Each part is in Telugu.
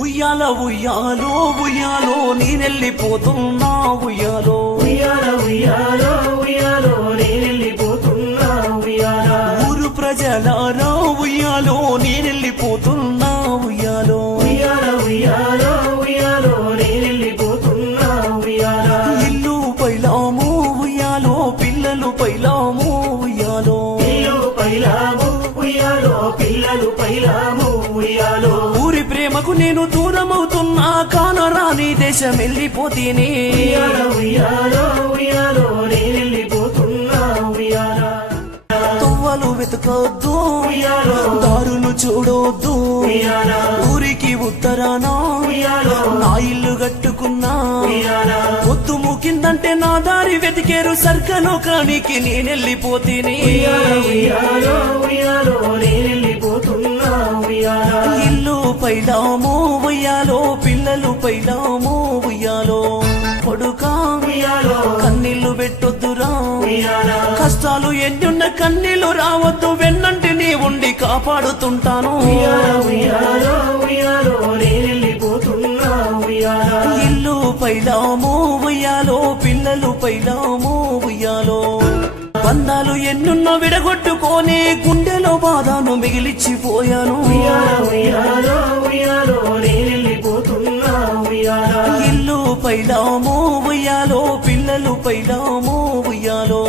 ఉయ్యాల ఉయ్యాలో ఉయ్యాలో నేనెళ్ళిపోతున్నా ఉయ్యాలో ఉయ్యాల ఉయ్యాలో ఉయ్యాలో నేనెళ్ళిపోతున్నా ఉయ్యాల ఊరు ప్రజలారా ఉయ్యాలో నేనెళ్ళిపోతున్నా ఉయ్యాలో ఉయ్యాల ఉయ్యాలో ఉయ్యాలో నేనెళ్ళిపోతున్నా ఉయ్యాల ఇల్లు పైలాము ఉయ్యాలో పిల్లలు పైలాము ఉయ్యాలో ఇల్లు పైలాము ఉయ్యాలో పిల్లలు పైలాము ఉయ్యాలో ఊరి ప్రేమకు నేను దూరమవుతున్నా కానరాని దేశం వెళ్ళిపోతేనే ఉయ్యాల ఉయ్యాలో ఉయ్యాలో నేనెళ్ళిపోతున్నా ఉయ్యాల తువ్వలు వెతకొద్దు ఉయ్యాలో దారులు చూడొద్దు ఉయ్యాల ఊరికి ఉత్తరాన ఉయ్యాలో నా ఇల్లు కట్టుకున్నా ఉయ్యాల పొద్దు ముకిందంటే నా దారి వెతికేరు సర్కలోకానికి నేనెళ్ళిపోతేనే ఉయ్యాల ఉయ్యాలో ఉయ్యాలో నేనెళ్ళిపోతున్నా ఉయ్యాల ఇల్లు పైలామో ఉయ్యాలో పిల్లలు పైలామో ఉయ్యాలో కొడుకా ఉయ్యాలో కన్నీళ్లు పెట్టొద్దురా ఉయ్యాల కష్టాలు ఎన్నున్న కన్నీళ్లు రావద్దు వెన్నంటి నీ ఉండి కాపాడుతుంటాను ఉయ్యాల ఉయ్యాలో ఉయ్యాలో నేనెళ్ళిపోతున్నా ఉయ్యాల ఇల్లు పైలామో ఉయ్యాలో పిల్లలు పైలామో ఉయ్యాలో బంధాలు ఎన్నున్న విడగొట్టుకోనే గుండెలో బాధను మిగిలిచ్చిపోయాను ఉయ్యాల ఉయ్యాలో ఉయ్యాలో నేనెళ్ళిపోతున్నా ఉయ్యాల ఇల్లు పైలామో ఉయ్యాలో పిల్లలు పైలామో ఉయ్యాలో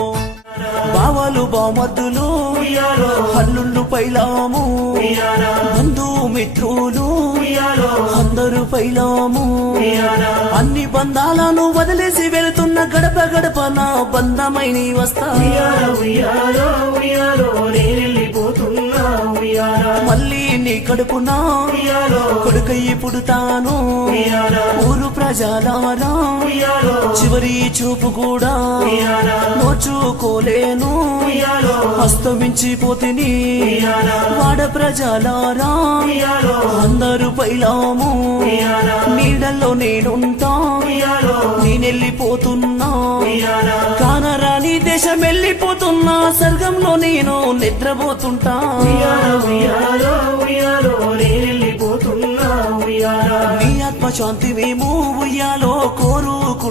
బావలు బామద్దులు ఉయ్యాలో హల్లుళ్ళు పైలాము ఉయ్యాల బంధుమిత్రులు ఉయ్యాలో అందరూ పైలాము ఉయ్యాల అన్ని బంధాలను వదిలేసి వెళుతున్న గడప గడప నా బంధమై నీ వస్తా ఉయ్యాల ఉయ్యాలో ఉయ్యాలో నేనెళ్ళిపోతున్నా ఉయ్యాల మళ్ళీ నీ కడుపునా ఉయ్యాలో కొడుకయ్యి పుడతాను ఉయ్యాల ఊరు ప్రజలారా ఉయ్యాలో చివరి చూపు కూడా ఉయ్యాల నోచుకోలేను ఉయ్యాలో అస్తమించిపోతిని ఉయ్యాల వాడ ప్రజలారా ఉయ్యాలో అందరూ పైలాము ఉయ్యాల నీడల్లో నేనుంటా ఉయ్యాలో నేనెళ్ళిపోతున్నా ఉయ్యాల కానరాని దేశం వెళ్ళిపోతున్నా స్వర్గంలో నేను నిద్రపోతుంటా ఉయ్యాల ఉయ్యాలో ఉయ్యాలో నేనెళ్ళిపోతున్నా ఉయ్యాల నీ ఆత్మశాంతి మేము ఉయ్యాలో కోరుకు